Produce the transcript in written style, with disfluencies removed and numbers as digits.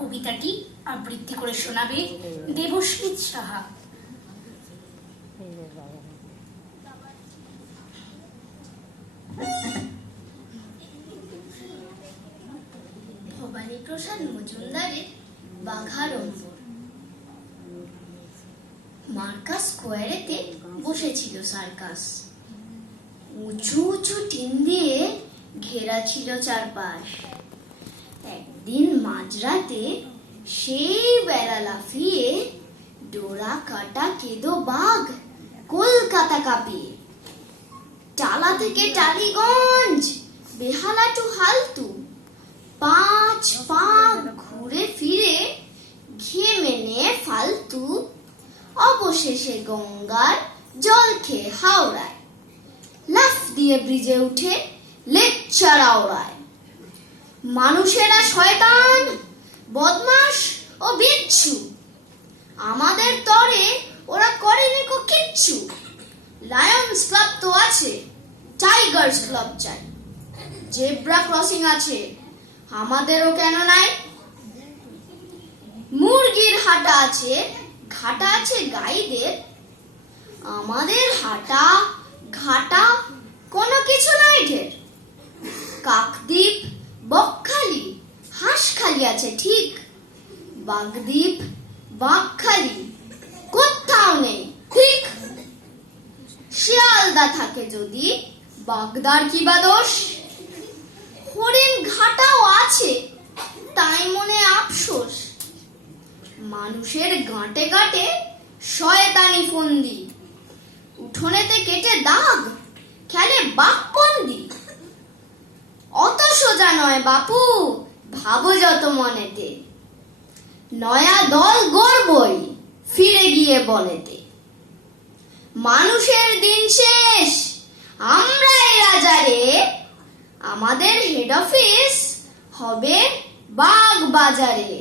কবিতাটি আবৃত্তি করে শোনাবে দেবস্মিত সাহা। ভবানী প্রসাদ মজুমদারের বাঘাড়ম্বর। মার্কাস স্কোয়ারেতে বসেছিল সার্কাস। উঁচু উঁচু টিন দিয়ে ঘেরা ছিল চারপাশ। একদিন মাঝরাতে সেই বেড়া লাফিয়ে ডোরা কাটা কেঁদো বাঘ কলকাতা কাঁপিয়ে। টালা থেকে টালিগঞ্জ, বেহালা টু হালতু, 5 পাক ঘুরে ফিরে ঘেমে নিয়ে ফালতু অবশেষে গঙ্গার জল খেয়ে হাওড়ায় লাফ দিয়ে ব্রিজে উঠে লেকচার আওড়ায়। মানুষেরা শয়তান, বদমাশ ও বিচ্ছু, আমাদের তরে ওরা করেনি কো কিচ্ছু। লায়ন্স ক্লাব তো আছে, টাইগার্স ক্লাব চাই, জেব্রা ক্রসিং আছে, আমাদেরও কেন নাই? মুরগির হাটা আছে, ঘাটা আছে গাইদের, আমাদের হাটা ঘাটা কোনো কিছু নাই ঢের। কাকদ্বীপ, বকখালি, হাঁসখালি আছে ঠিক, বাগদ্বীপ, বাঁকখালি কোথাও নেই ঠিক। শিয়ালদা থাকে যদি, বাগদার কি বা দোষ? হরিণ ঘাটাও আছে, তাই মনে আফসোস। মানুষের গাঁটে গাঁটে শয়তানি ফন্দি, উঠোনেতে কেটে দাগ, খেলে বাঘবন্দি। অত সোজা নয় বাপু, ভাবো যত মনেতে, নয়া দল গড়বই ফিরে গিয়ে বনেতে। মানুষের দিন শেষ, আমরাই রাজারে, আমাদের হেড অফিস হবে বাগ বাজারে।